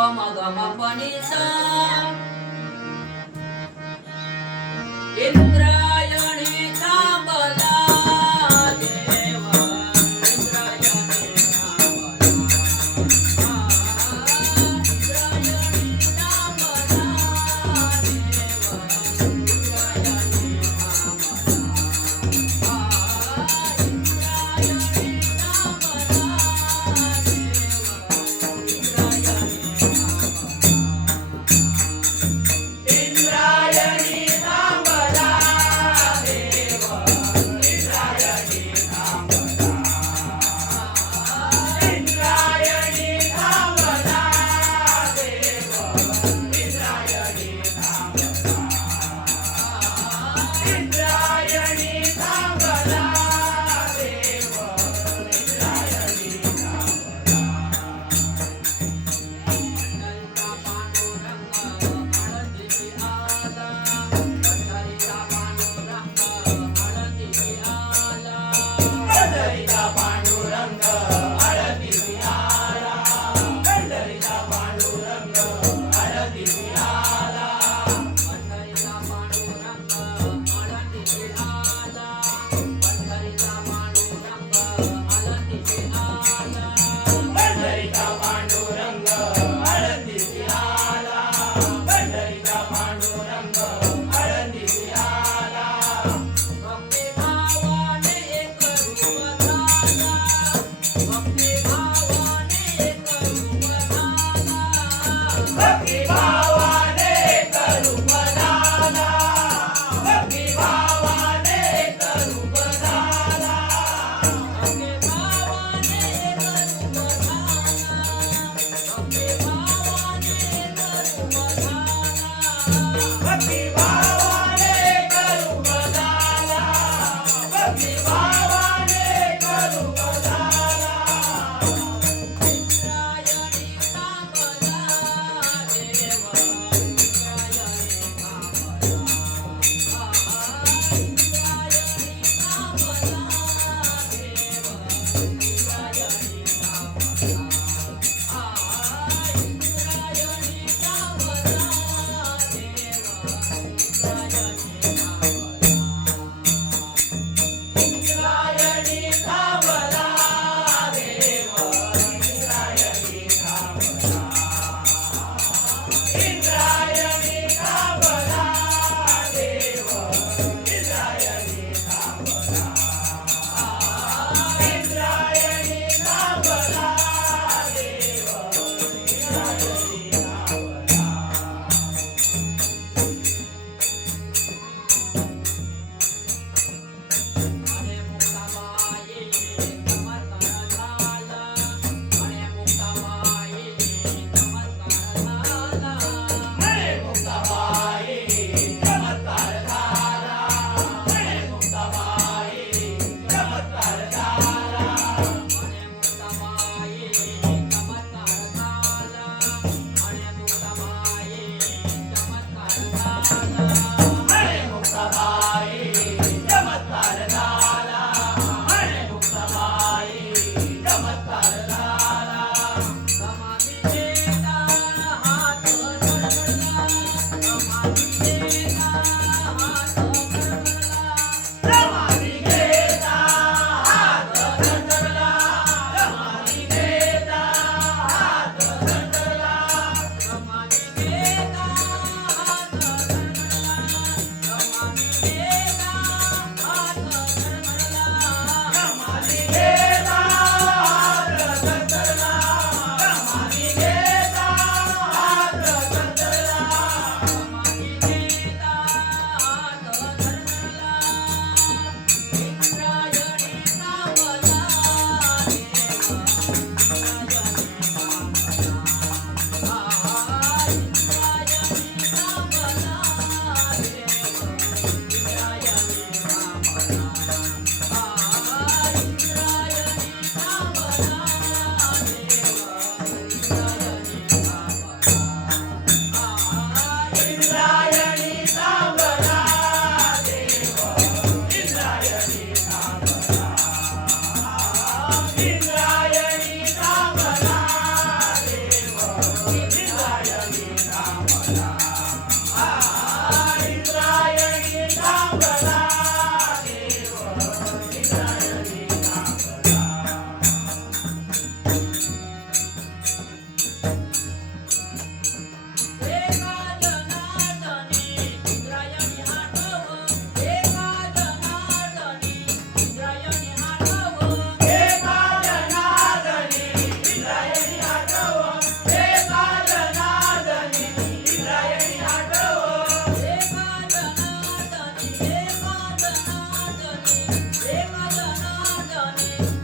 Gama Gama Panisa Indra Bye. Thank you.